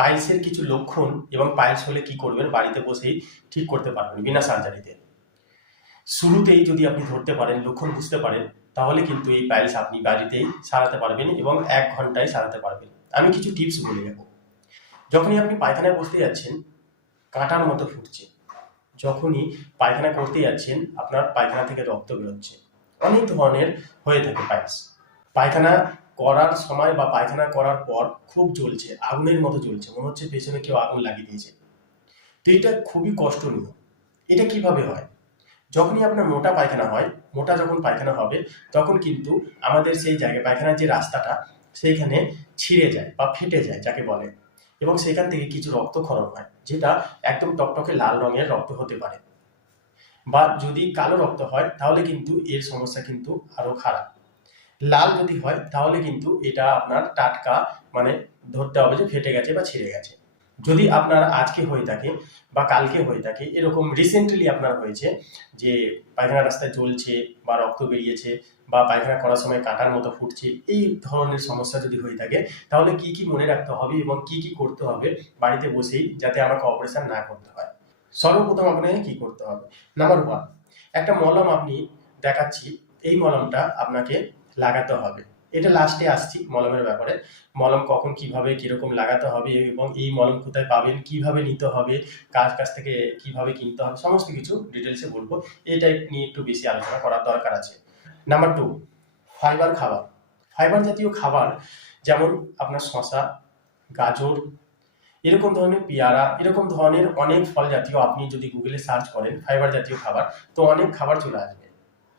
পাইলসের কিছু লক্ষণ এবং পাইলস হলে কি করবেন? বাড়িতে বসেই ঠিক করতে পারবেন বিনা সার্জারিতে। শুরুতেই যদি আপনি ধরতে পারেন, লক্ষণ বুঝতে পারেন, তাহলে কিন্তু এই পাইলস আপনি বাড়িতেই সারাতে পারবেন এবং এক ঘন্টায় সারাতে পারবেন। আমি কিছু টিপস বলে যাব যখনই আপনি পায়খানায় বসতে যাচ্ছেন, কাঁটার মতো ফুটছে। যখনই পায়খানা করতে যাচ্ছেন, আপনার পায়খানা থেকে রক্ত বেরোচ্ছে। অনেক ধরনের হয়ে থাকে পাইলস। পায়খানা করার সময় বা পায়খানা করার পর খুব জ্বলছে, আগুনের মতো জ্বলছে, মনে হচ্ছে পেছনে কেউ আগুন লাগিয়ে দিয়েছে। তো এটা খুবই কষ্টনীয়। এটা কীভাবে হয়? যখনই আপনার মোটা পায়খানা হয়, মোটা যখন পায়খানা হবে, তখন কিন্তু আমাদের সেই জায়গায়, পায়খানার যে রাস্তাটা, সেইখানে ছিঁড়ে যায় বা ফেটে যায় যাকে বলে। এবং সেখান থেকে কিছু রক্ত রক্তক্ষরণ হয়, যেটা একদম টকটকে লাল রঙের রক্ত হতে পারে। বা যদি কালো রক্ত হয়, তাহলে কিন্তু এর সমস্যা কিন্তু আরও খারাপ। লাল যদি হয়, তাহলে কিন্তু এটা আপনার টাটকা মানে ধরতে হবে যে ফেটে গেছে বা ছিঁড়ে গেছে। যদি আপনার আজকে হয়ে থাকে বা কালকে হয়ে থাকে, এরকম রিসেন্টলি আপনার হয়েছে যে পায়খানা রাস্তায় জ্বলছে বা রক্ত বেরিয়েছে বা পায়খানা করার সময় কাটার মতো ফুটছে, এই ধরনের সমস্যা যদি হয়ে থাকে, তাহলে কি কি মনে রাখতে হবে এবং কি কি করতে হবে বাড়িতে বসেই যাতে আমাকে অপারেশন না করতে হয়? সর্বপ্রথম আপনাকে কি করতে হবে? নাম্বার ওয়ান একটা মলম আপনি দেখাচ্ছি। এই মলমটা আপনাকে লাগাতে হবে। এটা লাস্টে আসছি মলমের ব্যাপারে। মলম কখন কীভাবে, কীরকম লাগাতে হবে এবং এই মলম কোথায় পাবেন, কীভাবে নিতে হবে, কার কাছ থেকে কীভাবে কিনতে হবে, সমস্ত কিছু ডিটেলসে বলব। এটা নিয়ে একটু বেশি আলোচনা করার দরকার আছে। নাম্বার টু ফাইবার খাবার। ফাইবার জাতীয় খাবার যেমন আপনার শশা গাজর, এরকম ধরনের পেয়ারা, এরকম ধরনের অনেক ফল জাতীয় আপনি যদি গুগলে সার্চ করেন ফাইবার জাতীয় খাবার, তো অনেক খাবার চলে আসবে।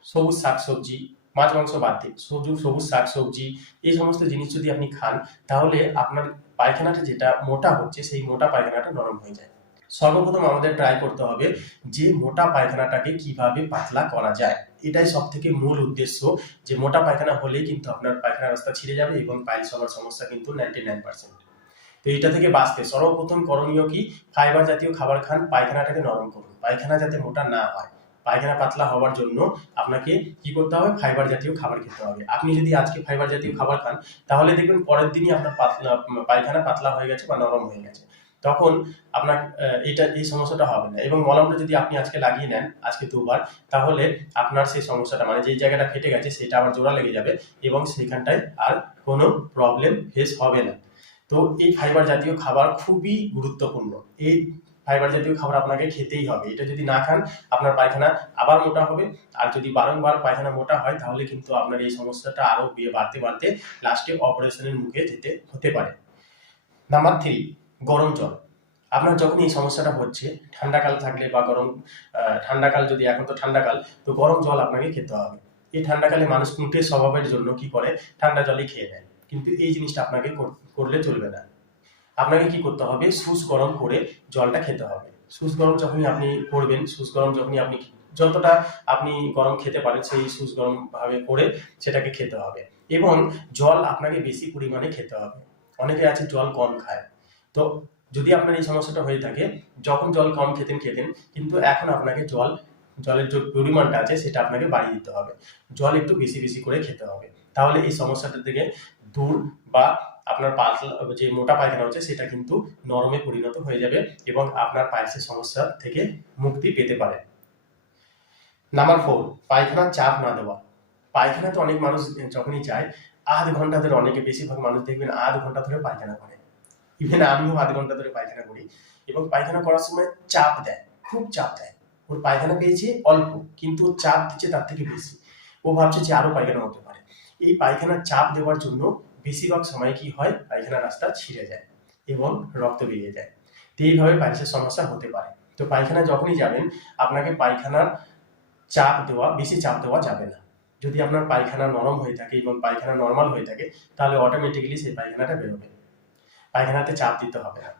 সবুজ শাকসবজি মাছ, মাংস বাদ দিয়ে সবুজ সবুজ শাকসবজি এই সমস্ত জিনিস যদি আপনি খান, তাহলে আপনার পায়খানাটা যেটা মোটা হচ্ছে, সেই মোটা পায়খানাটা নরম হয়ে যায়। সর্বপ্রথম আমাদের ট্রাই করতে হবে যে মোটা পায়খানাটাকে কীভাবে পাতলা করা যায়। এটাই সব থেকে মূল উদ্দেশ্য, যে মোটা পায়খানা হলেই কিন্তু আপনার পায়খানা রাস্তা ছিঁড়ে যাবে এবং পাইলস হওয়ার সমস্যা কিন্তু নাইনটি নাইন পার্সেন্ট তো এটা থেকে বাঁচতে, সর্বপ্রথম করণীয় কি? ফাইবার জাতীয় খাবার খান, পায়খানাটাকে নরম করুন। পায়খানা যাতে মোটা না হয়। পায়খানা পাতলা হওয়ার জন্য আপনাকে কি করতে হবে? ফাইবার জাতীয় খাবার খেতে হবে। আপনি যদি আজকে ফাইবার জাতীয় খাবার খান, তাহলে দেখবেন পরের দিনই আপনার পাতলা, পায়খানা পাতলা হয়ে গেছে বা নরম হয়ে গেছে। তখন আপনার এটা, এই সমস্যাটা হবে না। এবং মলমটা যদি আপনি আজকে লাগিয়ে নেন, আজকে দুবার, তাহলে আপনার সেই সমস্যাটা মানে যেই জায়গাটা ফেটে গেছে, সেটা আবার জোড়া লেগে যাবে এবং সেখানটায় আর কোনো প্রবলেম ফেস হবে না। তো এই ফাইবার জাতীয় খাবার খুবই গুরুত্বপূর্ণ। এই ফাইবার জাতীয় খাবার আপনাকে খেতেই হবে। এটা যদি না খান, আপনার পায়খানা আবার মোটা হবে। আর যদি বারংবার পায়খানা মোটা হয়, তাহলে কিন্তু আপনার এই সমস্যাটা আরও বে- বাড়তে বাড়তে লাস্টে অপারেশনের মুখে যেতে হতে পারে। নাম্বার থ্রি গরম জল। আপনার যখন এই সমস্যাটা হচ্ছে ঠান্ডাকাল থাকলে বা গরম ঠান্ডাকাল যদি এখন তো ঠান্ডাকাল তো গরম জল আপনাকে খেতে হবে। এই ঠান্ডাকালে মানুষ মুখে স্বভাবের জন্য কি করে? ঠান্ডা জলই খেয়ে নেয়। কিন্তু এই জিনিসটা আপনাকে করলে চলবে না। আপনাকে কি করতে হবে? সুস গরম করে জলটা খেতে হবে। সুস গরম যখনই আপনি করবেন সুস গরম যখনই আপনি যতটা আপনি গরম খেতে পারেন, সেই সুস গরম ভাবে করে সেটাকে খেতে হবে। এবং জল আপনাকে বেশি পরিমাণে খেতে হবে। অনেকে আছে জল কম খায়। তো যদি আপনার এই সমস্যাটা হয়ে থাকে, যখন জল কম খেতেন খেতেন, কিন্তু এখন আপনাকে জল, জলের যে পরিমাণটা আছে, সেটা আপনাকে বাড়িয়ে দিতে হবে। জল একটু বেশি বেশি করে খেতে হবে। তাহলে এই সমস্যাটা থেকে দূর বা আপনার পাতলা যে মোটা পায়খানা হচ্ছে, সেটা কিন্তু নরমে পরিণত হয়ে যাবে এবং আপনার পাইলসের সমস্যা থেকে মুক্তি পেতে পারে। নাম্বার ফোর পায়খানার চাপ না দেওয়া। পায়খানাতে অনেক মানুষ যখনই যায়, আধ ঘণ্টা ধরে অনেকে, বেশিরভাগ মানুষ দেখবেন আধ ঘণ্টা ধরে পায়খানা করে। ইভেন আমিও আধ ঘণ্টা ধরে পায়খানা করি এবং পায়খানা করার সময় চাপ দেয়, খুব চাপ দেয়। ওর পায়খানা পেয়েছে অল্প, কিন্তু চাপ দিচ্ছে তার থেকে বেশি। ও ভাবছে যে আরও পায়খানা হতে পারে। এই পায়খানার চাপ দেওয়ার জন্য বেশিরভাগ সময় কি হয়? পায়খানা রাস্তা ছিঁড়ে যায় এবং রক্ত বেরিয়ে যায়। তো এইভাবে পাইলসের সমস্যা হতে পারে। তো পায়খানা যখনই যাবেন, আপনাকে পায়খানার চাপ দেওয়া, বেশি চাপ দেওয়া যাবে না। যদি আপনার পায়খানা নরম হয়ে থাকে এবং পায়খানা নর্মাল হয়ে থাকে, তাহলে অটোমেটিক্যালি সেই পায়খানাটা বেরোবে। পায়খানাতে চাপ দিতে হবে না।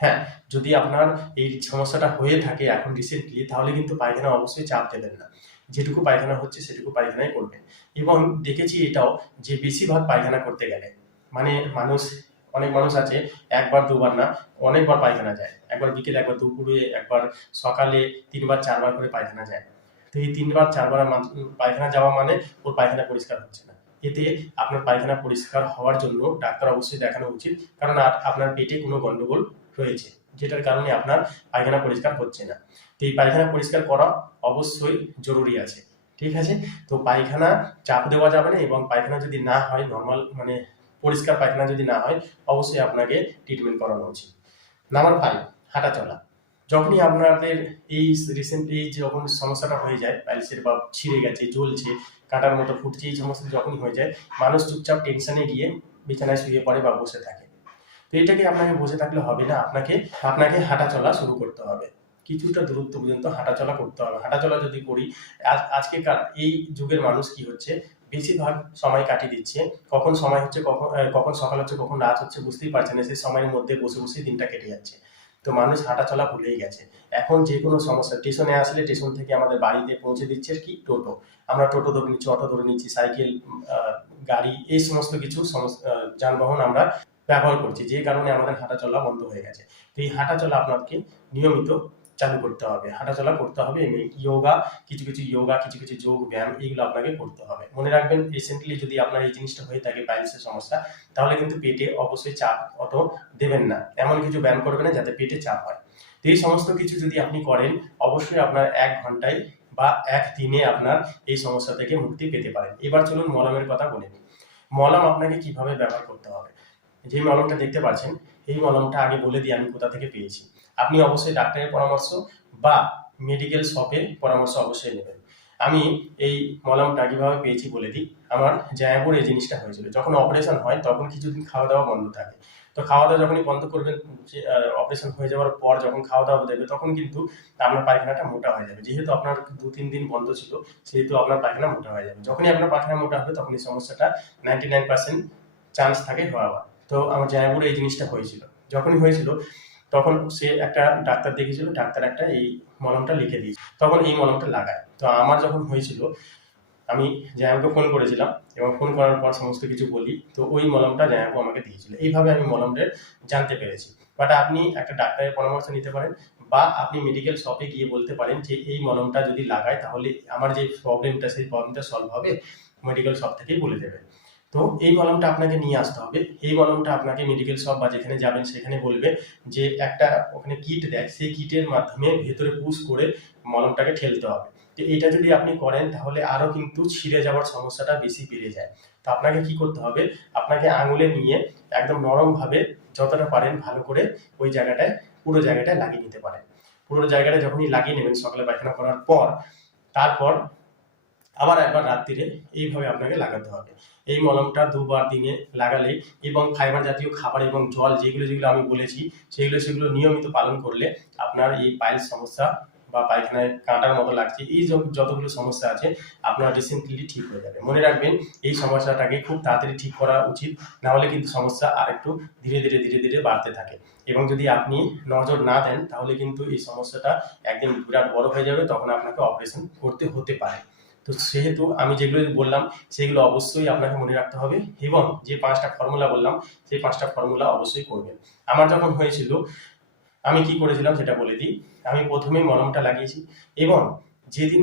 হ্যাঁ যদি আপনার এই সমস্যাটা হয়ে থাকে এখন রিসেন্টলি তাহলে কিন্তু পায়খানা অবশ্যই চাপ দেবেন না। যেটুকু পায়খানা হচ্ছে সেটুকু পায়খানাই করবে। এবং দেখেছি এটাও যে বেশিরভাগ পায়খানা করতে গেলে। মানে মানুষ, অনেক মানুষ আছে, একবার, দুবার না, অনেকবার পায়খানা যায়। একবার বিকেলে, একবার দুপুরে, একবার সকালে, তিনবার, চারবার করে পায়খানা যায়। তো এই তিনবার, চারবার পায়খানা যাওয়া মানে ওর পায়খানা পরিষ্কার হচ্ছে না। এতে আপনার পায়খানা পরিষ্কার হওয়ার জন্য ডাক্তার অবশ্যই দেখানো উচিত। কারণ আপনার পেটে কোনো গন্ডগোল রয়েছে, যেটার কারণে আপনার পায়খানা পরিষ্কার হচ্ছে না। এই পায়খানা পরিষ্কার করা অবশ্যই জরুরি আছে, ঠিক আছে? তো পায়খানা চাপ দেওয়া যাবে না এবং পায়খানা যদি না হয় নর্মাল মানে পরিষ্কার পায়খানা যদি না হয়, অবশ্যই আপনাকে ট্রিটমেন্ট করানো উচিত। নাম্বার ফাইভ হাঁটা চলা। যখনই আপনাদের এই রিসেন্টলি যখন সমস্যাটা হয়ে যায় প্যালিসের বা ছিঁড়ে গেছে, জ্বলছে, কাটার মতো ফুটছে, এই সমস্যা যখনই হয়ে যায়, মানুষ চুপচাপ টেনশনে গিয়ে বিছানায় শুয়ে পড়ে বা বসে থাকে। তো এটাকে আপনাকে বসে থাকলে হবে না, আপনাকে আপনাকে হাঁটা চলা শুরু করতে হবে। কিছুটা দূরত্ব পর্যন্ত হাঁটাচলা করতে হবে। হাঁটাচলা যদি করি, আজ, আজকেকার এই যুগের মানুষ কি হচ্ছে? বেশিরভাগ সময় কাটিয়ে দিচ্ছে। কখন সময় হচ্ছে, কখন কখন সকাল হচ্ছে, কখন রাত হচ্ছে বুঝতেই পারছে না, সেই সময়ের মধ্যে বসে বসে দিনটা কেটে যাচ্ছে। তো মানুষ হাঁটাচলা ভুলেই গেছে। এখন যে কোনো সমস্যা, স্টেশনে আসলে স্টেশন থেকে আমাদের বাড়িতে পৌঁছে দিচ্ছে কি? টোটো। আমরা টোটো ধরে নিচ্ছি, অটো ধরে নিচ্ছি, সাইকেল গাড়ি, এই সমস্ত কিছু যানবাহন আমরা ব্যবহার করছি। যে কারণে আমাদের হাঁটাচলা বন্ধ হয়ে গেছে। তো এই হাঁটাচলা আপনাকে নিয়মিত চালু করতে হবে, হাঁটাচলা করতে হবে এবং যোগা কিছু কিছু ইয়োগা কিছু কিছু যোগ ব্যায়াম এইগুলো আপনাকে করতে হবে। মনে রাখবেন রিসেন্টলি যদি আপনার এই জিনিসটা হয়ে থাকে পাইলসের সমস্যা, তাহলে কিন্তু পেটে অবশ্যই চাপ অত দেবেন না। এমন কিছু ব্যায়াম করবেন না যাতে পেটে চাপ হয়। তো এই সমস্ত কিছু যদি আপনি করেন, অবশ্যই আপনার এক ঘন্টায় বা এক দিনে আপনার এই সমস্যা থেকে মুক্তি পেতে পারেন। এবার চলুন মলমের কথা বলে। নিই মলম আপনাকে কীভাবে ব্যবহার করতে হবে? যে মলমটা দেখতে পাচ্ছেন, এই মলমটা আগে বলে দিই আমি কোথা থেকে পেয়েছি। আপনি অবশ্যই ডাক্তারের পরামর্শ বা মেডিকেল শপের পরামর্শ অবশ্যই নেবেন। আমি এই মলমটা কীভাবে পেয়েছি বলে দিই। আমার জায়াপুর এই জিনিসটা হয়েছিল। যখন অপারেশন হয়, তখন কিছুদিন খাওয়া দাওয়া বন্ধ থাকে। তো খাওয়া দাওয়া যখনই বন্ধ করবেন অপারেশন হয়ে যাওয়ার পর যখন খাওয়া দাওয়া দেবে, তখন কিন্তু আপনার পায়খানাটা মোটা হয়ে যাবে। যেহেতু আপনার দু তিন দিন বন্ধ ছিল, সেহেতু আপনার পায়খানা মোটা হয়ে যাবে। যখনই আপনার পায়খানা মোটা হবে তখন এই সমস্যাটা নাইনটি নাইন পার্সেন্ট চান্স থাকে হওয়ার। তো আমার জায়াপুরে এই জিনিসটা হয়েছিল। যখনই হয়েছিল তখন সে একটা ডাক্তার দেখেছিল ডাক্তার একটা এই মলমটা লিখে দিয়েছে। তখন এই মলমটা লাগায়। তো আমার যখন হয়েছিল, আমি জায়াবকে ফোন করেছিলাম এবং ফোন করার পর সমস্ত কিছু বলি, তো ওই মলমটা জায়াবু আমাকে দিয়েছিল। এইভাবে আমি মলমটা জানতে পেরেছি। বাট আপনি একটা ডাক্তারের পরামর্শ নিতে পারেন বা আপনি মেডিকেল শপে গিয়ে বলতে পারেন যে, এই মলমটা যদি লাগায়, তাহলে আমার যে প্রবলেমটা সেই প্রবলেমটা সলভ হবে। মেডিকেল শপ থেকেই বলে দেবে তো এই মলমটা আপনাকে নিয়ে আসতে হবে। এই মলমটা আপনাকে মেডিকেল শপ বা যেখানে যাবেন সেখানে বলবে যে একটা ওখানে কিট দেয়। সেই কিটের মাধ্যমে ভেতরে পুশ করে মলমটাকে ঠেলতে হবে। তো এটা যদি আপনি করেন তাহলে আরও কিন্তু ছিঁড়ে যাওয়ার সমস্যাটা বেশি বেড়ে যায়। তো আপনাকে কি করতে হবে? আপনাকে আঙুলে নিয়ে একদম নরমভাবে যতটা পারেন ভালো করে ওই জায়গাটায়, পুরো জায়গাটায় লাগিয়ে নিতে পারেন। পুরো জায়গাটা যখনই লাগিয়ে নেবেন সকালে পায়খানা করার পর, তারপর আবার একবার রাত্রিরে এইভাবে আপনাকে লাগাতে হবে। এই মলমটা দুবার দিনে লাগালেই এবং ফাইবার জাতীয় খাবার এবং জল যেগুলো যেগুলো আমি বলেছি, সেগুলো সেগুলো নিয়মিত পালন করলে আপনার এই পায়ের সমস্যা বা পায়খানায় কাঁটার মতো লাগছে, এই যতগুলো সমস্যা আছে, আপনার রিসেন্টলি ঠিক হয়ে যাবে। মনে রাখবেন, এই সমস্যাটাকে খুব তাড়াতাড়ি ঠিক করা উচিত না হলে কিন্তু সমস্যা আরেকটু ধীরে ধীরে ধীরে ধীরে বাড়তে থাকে। এবং যদি আপনি নজর না দেন, তাহলে কিন্তু এই সমস্যাটা একদিন বিরাট বড় হয়ে যাবে, তখন আপনাকে অপারেশন করতে হতে পারে। তো সেহেতু আমি যেগুলো বললাম, সেগুলো অবশ্যই আপনাকে মনে রাখতে হবে এবং যে পাঁচটা ফর্মুলা বললাম, সেই পাঁচটা ফর্মুলা অবশ্যই করবেন। আমার যখন হয়েছিল, আমি কি করেছিলাম সেটা বলে দিই। আমি প্রথমেই মলমটা লাগিয়েছি এবং যেদিন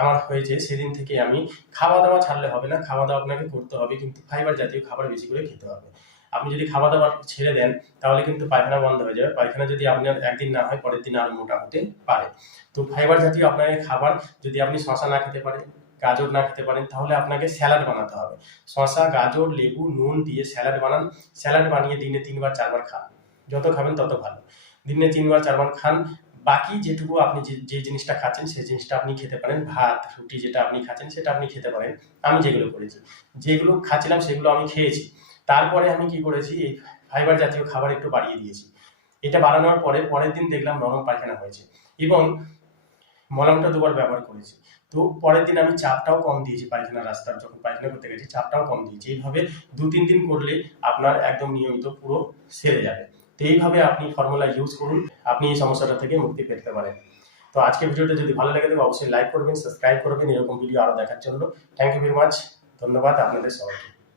আমার হয়েছে, সেদিন থেকে আমি খাওয়া দাওয়া ছাড়লে হবে না খাওয়া দাওয়া আপনাকে করতে হবে কিন্তু ফাইবার জাতীয় খাবার বেশি করে খেতে হবে। আপনি যদি খাওয়া দাওয়া ছেড়ে দেন, তাহলে কিন্তু পায়খানা বন্ধ হয়ে যাবে। পায়খানা যদি আপনার একদিন না হয়, পরের দিন আরও মোটা হতে পারে। তো ফাইবার জাতীয় আপনাকে খাবার যদি আপনি শশা না খেতে পারেন গাজর না খেতে পারেন, তাহলে আপনাকে স্যালাড বানাতে হবে। শশা গাজর, লেবু, নুন দিয়ে স্যালাড বানান। স্যালাড বানিয়ে দিনে তিনবার, চারবার খান। যত খাবেন তত ভালো। দিনে তিনবার, চারবার খান। বাকি যেটুকু আপনি যে জিনিসটা খাচ্ছেন, সেই জিনিসটা আপনি খেতে পারেন। ভাত, রুটি যেটা আপনি খাচ্ছেন, সেটা আপনি খেতে পারেন। আমি যেগুলো করেছি। যেগুলো খাচ্ছিলাম, সেগুলো আমি খেয়েছি। তারপরে আমি কি করেছি, এই ফাইবার জাতীয় খাবার একটু বাড়িয়ে দিয়েছি। এটা বাড়ানোর পরে, পরের দিন দেখলাম নরম পায়খানা হয়েছে। এবং মলমটা দুবার ব্যবহার করেছি। তো পরের দিন আমি চাপটাও কম দিয়েছি পায়খানা রাস্তার, যখন পায়খানা করতে গেছি, চাপটাও কম দিয়েছি। এইভাবে দু তিন দিন করলে আপনার একদম নিয়মিত পুরো সেরে যাবে। তো এইভাবে আপনি ফর্মুলা ইউজ করুন, আপনি এই সমস্যাটা থেকে মুক্তি পেতে পারেন। তো আজকের ভিডিওটা যদি ভালো লাগে তবে অবশ্যই লাইক করবেন সাবস্ক্রাইব করবেন। এরকম ভিডিও আরও দেখার জন্য থ্যাংক ইউ ভেরি মাচ ধন্যবাদ আপনাদের সবাইকে।